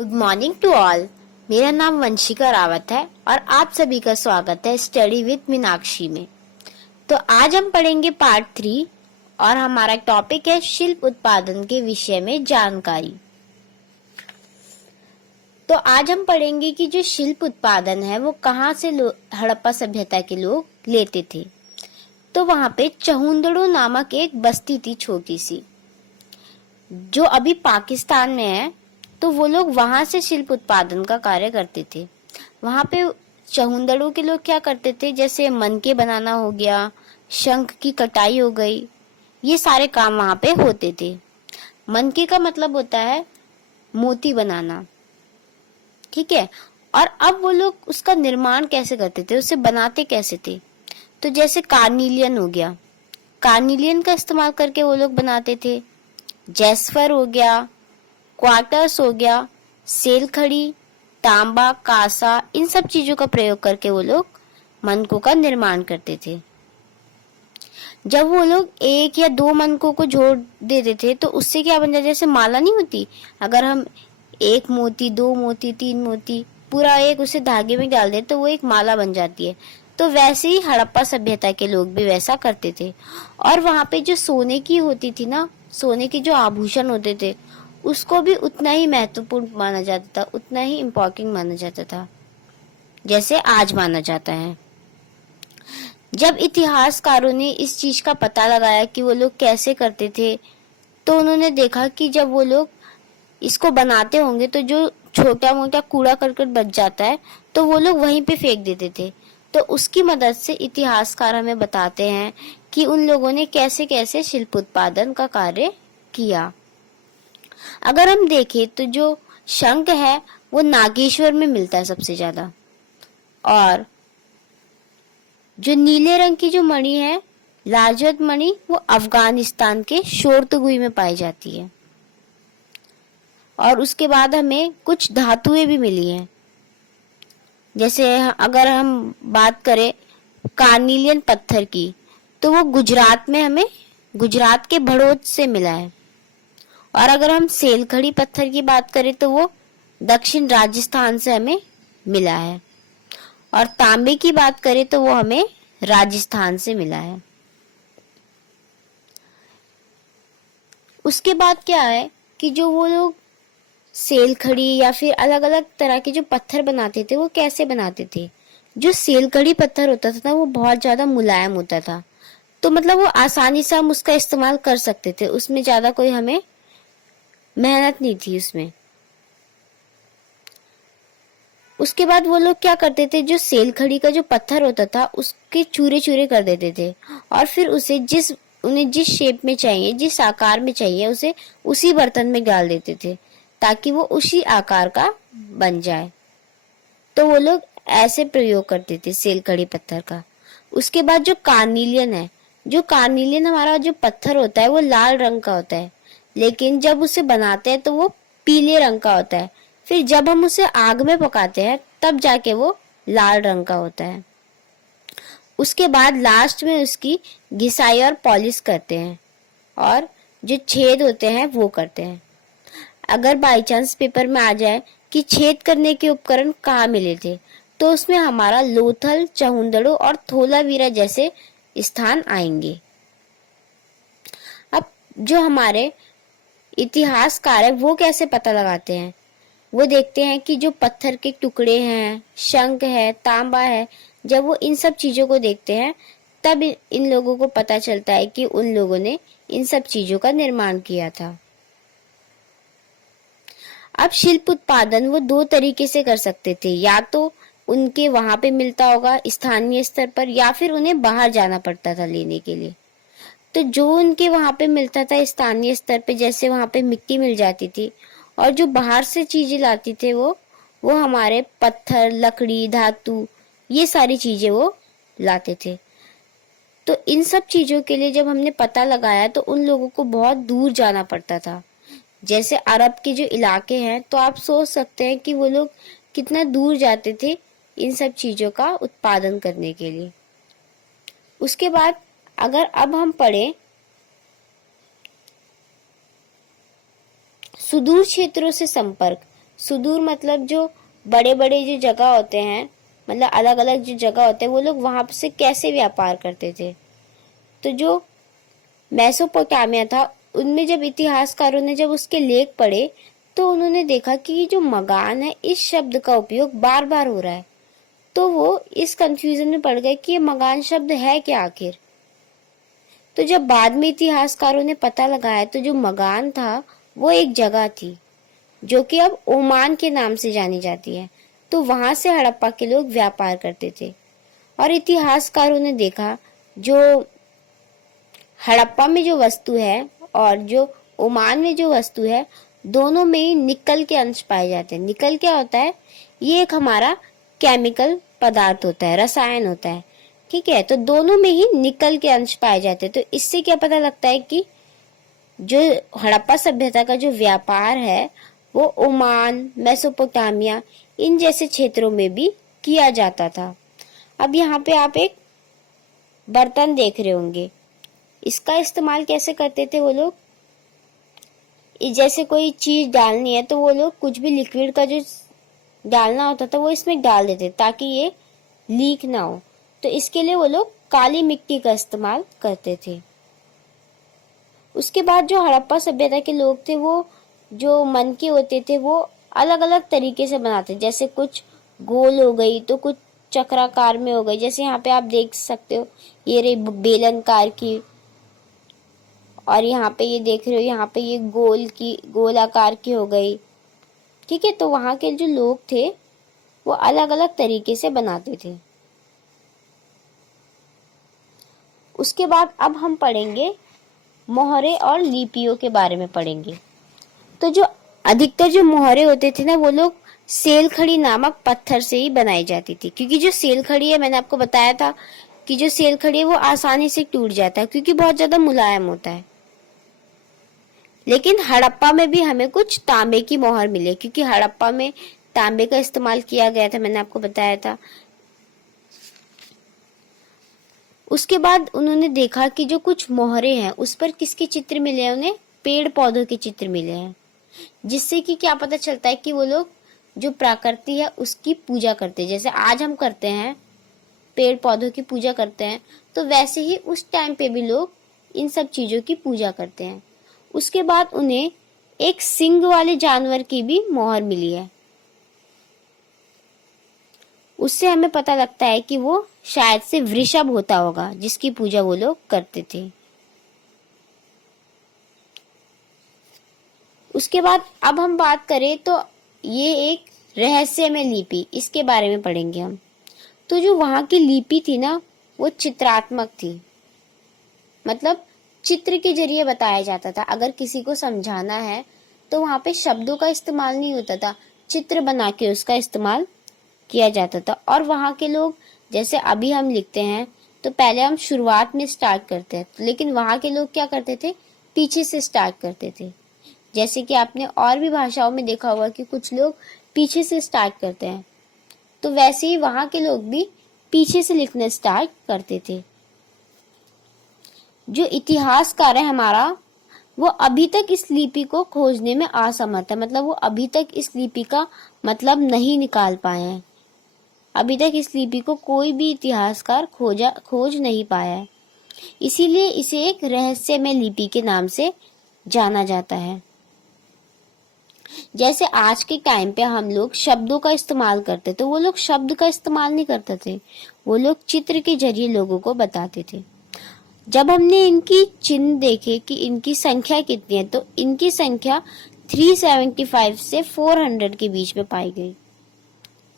Good morning to all. मेरा नाम वंशिका रावत है और आप सभी का स्वागत है स्टडी विद मीनाक्षी में। तो आज हम पढ़ेंगे पार्ट 3 और हमारा टॉपिक है शिल्प उत्पादन के विषय में जानकारी। तो आज हम पढ़ेंगे कि जो शिल्प उत्पादन है वो कहाँ से हड़प्पा सभ्यता के लोग लेते थे। तो वहाँ पे चहुंदड़ो नामक एक बस्ती थी छोटी सी, जो अभी पाकिस्तान में है। तो वो लोग वहां से शिल्प उत्पादन का कार्य करते थे। वहां पे चहुंदड़ों के लोग क्या करते थे, जैसे मनके बनाना हो गया, शंख की कटाई हो गई, ये सारे काम वहां पे होते थे। मनके का मतलब होता है मोती बनाना, ठीक है। और अब वो लोग उसका निर्माण कैसे करते थे, उसे बनाते कैसे थे। तो जैसे कार्निलियन हो गया, कार्निलियन का इस्तेमाल करके वो लोग बनाते थे। जैस्फर हो गया, क्वार्टर्स हो गया, सेल खड़ी, तांबा, कांसा, इन सब चीजों का प्रयोग करके वो लोग मनकों का निर्माण करते थे। जब वो लोग एक या दो मनकों को जोड़ देते थे तो उससे क्या बन जाता, जैसे माला नहीं होती, अगर हम एक मोती, दो मोती, तीन मोती पूरा एक उसे धागे में डाल दे तो वो एक माला बन जाती है। तो वैसे ही हड़प्पा सभ्यता के लोग भी वैसा करते थे। और वहां पे जो सोने की होती थी ना, सोने के जो आभूषण होते थे उसको भी उतना ही महत्वपूर्ण माना जाता था, उतना ही इम्पोर्टेंट माना जाता था जैसे आज माना जाता है। जब इतिहासकारों ने इस चीज का पता लगाया कि वो लोग कैसे करते थे, तो उन्होंने देखा कि जब वो लोग इसको बनाते होंगे तो जो छोटा मोटा कूड़ा करकट बच जाता है तो वो लोग वहीं पे फेंक देते थे। तो उसकी मदद से इतिहासकार हमें बताते हैं कि उन लोगों ने कैसे कैसे शिल्प उत्पादन का कार्य किया। अगर हम देखें तो जो शंख है वो नागेश्वर में मिलता है सबसे ज्यादा, और जो नीले रंग की जो मणि है, लाजवत मणि, वो अफगानिस्तान के शोरतगुई में पाई जाती है। और उसके बाद हमें कुछ धातुएं भी मिली हैं। जैसे अगर हम बात करें कार्निलियन पत्थर की, तो वो गुजरात में हमें गुजरात के भड़ोत से मिला है। और अगर हम सेलखड़ी पत्थर की बात करें तो वो दक्षिण राजस्थान से हमें मिला है। और तांबे की बात करें तो वो हमें राजस्थान से मिला है। उसके बाद क्या है कि जो वो लोग सेलखड़ी या फिर अलग अलग तरह के जो पत्थर बनाते थे वो कैसे बनाते थे। जो सेलखड़ी पत्थर होता था वो बहुत ज्यादा मुलायम होता था, तो मतलब वो आसानी से हम उसका इस्तेमाल कर सकते थे, उसमें ज्यादा कोई हमें मेहनत नहीं थी उसमें। उसके बाद वो लोग क्या करते थे, जो सेलखड़ी का जो पत्थर होता था उसके चूरे चूरे कर देते थे और फिर उसे उन्हें जिस शेप में चाहिए, जिस आकार में चाहिए, उसे उसी बर्तन में डाल देते थे ताकि वो उसी आकार का बन जाए। तो वो लोग ऐसे प्रयोग करते थे सेलखड़ी पत्थर का। उसके बाद जो कार्निलियन है, जो कार्निलियन हमारा जो पत्थर होता है वो लाल रंग का होता है, लेकिन जब उसे बनाते हैं तो वो पीले रंग का होता है। फिर जब हम उसे आग में पकाते हैं तब जाके वो लाल रंग का होता है। उसके बाद लास्ट में उसकी घिसाई और पॉलिश करते हैं और जो छेद होते हैं वो करते हैं। अगर बाई चांस पेपर में आ जाए कि छेद करने के उपकरण कहाँ मिले थे, तो उसमें हमारा लोथल, चहुंदड़ो और धोलावीरा जैसे स्थान आएंगे। अब जो हमारे इतिहासकार है वो कैसे पता लगाते हैं, वो देखते हैं कि जो पत्थर के टुकड़े हैं, शंख है, तांबा है, जब वो इन सब चीजों को देखते हैं तब इन लोगों को पता चलता है कि उन लोगों ने इन सब चीजों का निर्माण किया था। अब शिल्प उत्पादन वो दो तरीके से कर सकते थे, या तो उनके वहां पे मिलता होगा स्थानीय स्तर पर, या फिर उन्हें बाहर जाना पड़ता था लेने के लिए। तो जो उनके वहां पे मिलता था स्थानीय स्तर पे, जैसे वहां पे मिट्टी मिल जाती थी, और जो बाहर से चीजें लाती थे वो हमारे पत्थर, लकड़ी, धातु, ये सारी चीजें वो लाते थे। तो इन सब चीजों के लिए जब हमने पता लगाया तो उन लोगों को बहुत दूर जाना पड़ता था। जैसे अरब के जो इलाके हैं, तो आप सोच सकते हैं कि वो लोग कितना दूर जाते थे इन सब चीजों का उत्पादन करने के लिए। उसके बाद अगर अब हम पढ़ें सुदूर क्षेत्रों से संपर्क। सुदूर मतलब जो बड़े बड़े जो जगह होते हैं, मतलब अलग अलग जो जगह होते हैं, वो लोग वहां से कैसे व्यापार करते थे। तो जो मेसोपोटामिया था, उनमें जब इतिहासकारों ने जब उसके लेख पढ़े तो उन्होंने देखा कि ये जो मगान है, इस शब्द का उपयोग बार बार हो रहा है। तो वो इस कंफ्यूजन में पड़ गए कि ये मगान शब्द है क्या आखिर। तो जब बाद में इतिहासकारों ने पता लगाया तो जो मगान था वो एक जगह थी जो कि अब ओमान के नाम से जानी जाती है। तो वहां से हड़प्पा के लोग व्यापार करते थे। और इतिहासकारों ने देखा जो हड़प्पा में जो वस्तु है और जो ओमान में जो वस्तु है, दोनों में ही निकल के अंश पाए जाते हैं। निकल क्या होता है? ये एक हमारा केमिकल पदार्थ होता है, रसायन होता है। ठीक है, तो दोनों में ही निकल के अंश पाए जाते हैं। तो इससे क्या पता लगता है कि जो हड़प्पा सभ्यता का जो व्यापार है वो ओमान, मेसोपोटामिया, इन जैसे क्षेत्रों में भी किया जाता था। अब यहाँ पे आप एक बर्तन देख रहे होंगे, इसका इस्तेमाल कैसे करते थे वो लोग? जैसे कोई चीज डालनी है तो वो लोग कुछ भी लिक्विड का जो डालना होता था वो इसमें डाल देते ताकि ये लीक ना हो। तो इसके लिए वो लोग काली मिट्टी का इस्तेमाल करते थे। उसके बाद जो हड़प्पा सभ्यता के लोग थे वो जो मन के होते थे वो अलग अलग तरीके से बनाते, जैसे कुछ गोल हो गई तो कुछ चक्राकार में हो गई। जैसे यहाँ पे आप देख सकते हो ये रही बेलनकार की, और यहाँ पे ये देख रहे हो यहाँ पे ये गोल आकार की हो गई। ठीक है, तो वहां के जो लोग थे वो अलग अलग तरीके से बनाते थे। उसके बाद अब हम पढ़ेंगे मोहरे और लिपियों के बारे में पढ़ेंगे। तो जो अधिकतर जो मोहरे होते थे ना, वो लोग सेलखड़ी नामक पत्थर से ही बनाई जाती थी। क्योंकि जो सेलखड़ी है, मैंने आपको बताया था कि जो सेलखड़ी है वो आसानी से टूट जाता है क्योंकि बहुत ज्यादा मुलायम होता है। लेकिन हड़प्पा में भी हमें कुछ तांबे की मोहर मिले क्योंकि हड़प्पा में तांबे का इस्तेमाल किया गया था, मैंने आपको बताया था। उसके बाद उन्होंने देखा कि जो कुछ मोहरे हैं उस पर किसके चित्र मिले हैं? उन्हें पेड़ पौधों के चित्र मिले हैं, जिससे कि क्या पता चलता है कि वो लोग जो प्रकृति है उसकी पूजा करते हैं। जैसे आज हम करते हैं, पेड़ पौधों की पूजा करते हैं, तो वैसे ही उस टाइम पे भी लोग इन सब चीजों की पूजा करते हैं। उसके बाद उन्हें एक सिंग वाले जानवर की भी मोहर मिली है। उससे हमें पता लगता है कि वो शायद से वृषभ होता होगा जिसकी पूजा वो लोग करते थे। उसके बाद अब हम बात करें तो ये एक रहस्यमय लिपि, इसके बारे में पढ़ेंगे हम। तो जो वहां की लिपि थी ना वो चित्रात्मक थी, मतलब चित्र के जरिए बताया जाता था। अगर किसी को समझाना है तो वहां पे शब्दों का इस्तेमाल नहीं होता था, चित्र बना के उसका इस्तेमाल किया जाता था। और वहां के लोग जैसे अभी हम लिखते हैं तो पहले हम शुरुआत में स्टार्ट करते हैं, लेकिन वहां के लोग क्या करते थे? पीछे से स्टार्ट करते थे। जैसे कि आपने और भी भाषाओं में देखा होगा कि कुछ लोग पीछे से स्टार्ट करते हैं, तो वैसे ही वहां के लोग भी पीछे से लिखना स्टार्ट करते थे। जो इतिहासकार है हमारा, वो अभी तक इस लिपि को खोजने में असमर्थ है, मतलब वो अभी तक इस लिपि का मतलब नहीं निकाल पाए हैं। अभी तक इस लिपि को कोई भी इतिहासकार खोज नहीं पाया है, इसीलिए इसे एक रहस्यमय लिपि के नाम से जाना जाता है। जैसे आज के टाइम पे हम लोग शब्दों का इस्तेमाल करते, तो वो लोग शब्द का इस्तेमाल नहीं करते थे, वो लोग चित्र के जरिए लोगों को बताते थे। जब हमने इनकी चिन्ह देखे कि इनकी संख्या कितनी है, तो इनकी संख्या 375 से 400 के बीच में पाई गई,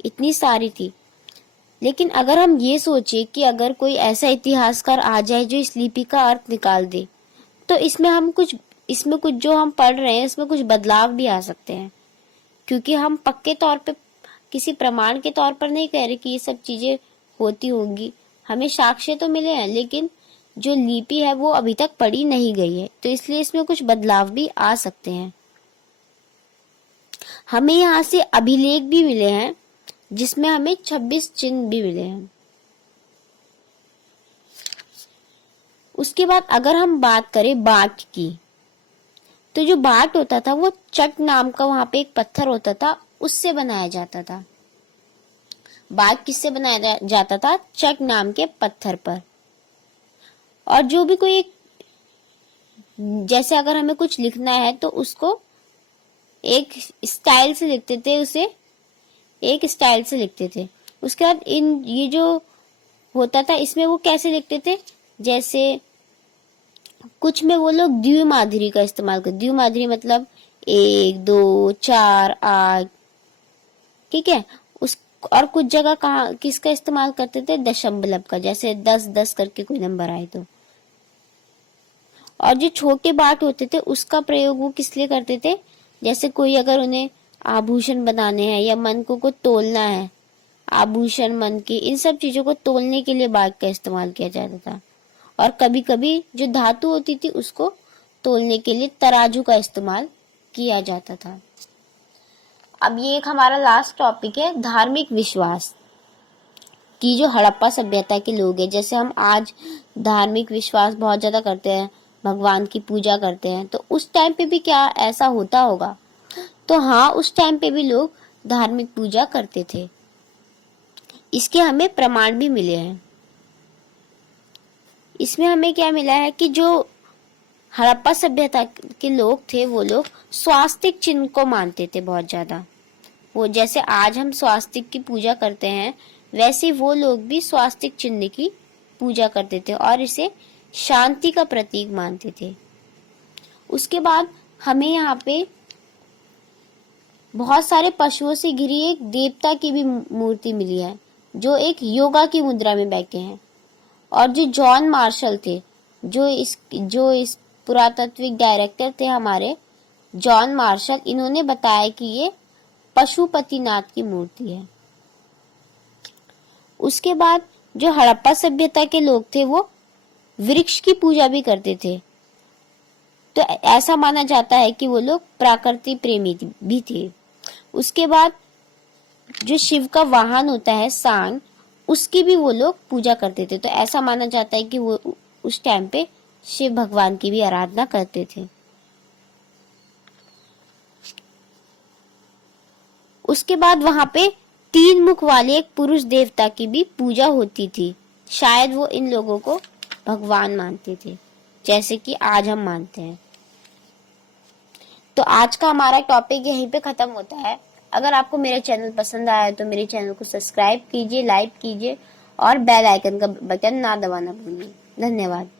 इतनी सारी थी। लेकिन अगर हम ये सोचे कि अगर कोई ऐसा इतिहासकार आ जाए जो इस लिपि का अर्थ निकाल दे, तो इसमें कुछ जो हम पढ़ रहे हैं इसमें कुछ बदलाव भी आ सकते हैं। क्योंकि हम पक्के तौर पे किसी प्रमाण के तौर पर नहीं कह रहे कि ये सब चीजें होती होंगी, हमें साक्ष्य तो मिले हैं, लेकिन जो लिपि है वो अभी तक पढ़ी नहीं गई है, तो इसलिए इसमें कुछ बदलाव भी आ सकते हैं। हमें यहाँ से अभिलेख भी मिले हैं जिसमें हमें 26 चिन्ह भी मिले हैं। उसके बाद अगर हम बात करें बाट की, तो जो बाट होता था वो चट नाम का वहां पे एक पत्थर होता था, उससे बनाया जाता था। बाग किससे बनाया जाता था? चक नाम के पत्थर पर। और जो भी कोई जैसे अगर हमें कुछ लिखना है तो उसको एक स्टाइल से लिखते थे, उसे एक स्टाइल से लिखते थे। उसके बाद ये जो होता था इसमें वो कैसे लिखते थे, जैसे कुछ में वो लोग द्विमाधुरी का इस्तेमाल करते। द्विमाधुरी मतलब 1 2 4 8, ठीक है। उस और कुछ जगह कहाँ किसका इस्तेमाल करते थे? दशमलव का, जैसे 10 10 करके कोई नंबर आए तो। और जो छोटे बाट होते थे उसका प्रयोग वो किस लिए करते थे? जैसे कोई अगर उन्हें आभूषण बनाने हैं या मनकों को तोलना है, आभूषण मन की इन सब चीजों को तोलने के लिए बाग का इस्तेमाल किया जाता था। और कभी कभी जो धातु होती थी उसको तोलने के लिए तराजू का इस्तेमाल किया जाता था। अब ये एक हमारा लास्ट टॉपिक है, धार्मिक विश्वास की। जो हड़प्पा सभ्यता के लोग हैं, जैसे हम आज धार्मिक विश्वास बहुत ज्यादा करते हैं, भगवान की पूजा करते हैं, तो उस टाइम पे भी क्या ऐसा होता होगा? तो हाँ, उस टाइम पे भी लोग धार्मिक पूजा करते थे। इसके हमें प्रमाण भी मिले हैं। इसमें हमें क्या मिला है कि जो हड़प्पा सभ्यता के लोग थे वो लोग स्वास्तिक चिन्ह को मानते थे बहुत ज्यादा। वो जैसे आज हम स्वास्तिक की पूजा करते हैं, वैसे वो लोग भी स्वास्तिक चिन्ह की पूजा करते थे और इसे शांति का प्रतीक मानते थे। उसके बाद हमें यहाँ पे बहुत सारे पशुओं से घिरी एक देवता की भी मूर्ति मिली है, जो एक योगा की मुद्रा में बैठे हैं। और जो जॉन मार्शल थे, जो इस पुरातात्विक डायरेक्टर थे हमारे, जॉन मार्शल, इन्होंने बताया कि ये पशुपतिनाथ की मूर्ति है। उसके बाद जो हड़प्पा सभ्यता के लोग थे वो वृक्ष की पूजा भी करते थे। तो ऐसा माना जाता है कि वो लोग प्रकृति प्रेमी भी थे। उसके बाद जो शिव का वाहन होता है सांग, उसकी भी वो लोग पूजा करते थे। तो ऐसा माना जाता है कि वो उस टाइम पे शिव भगवान की भी आराधना करते थे। उसके बाद वहां पे 3 मुख वाले एक पुरुष देवता की भी पूजा होती थी। शायद वो इन लोगों को भगवान मानते थे, जैसे कि आज हम मानते हैं। तो आज का हमारा टॉपिक यहीं पे खत्म होता है। अगर आपको मेरा चैनल पसंद आया तो मेरे चैनल को सब्सक्राइब कीजिए, लाइक कीजिए और बेल आइकन का बटन ना दबाना भूलिए। धन्यवाद।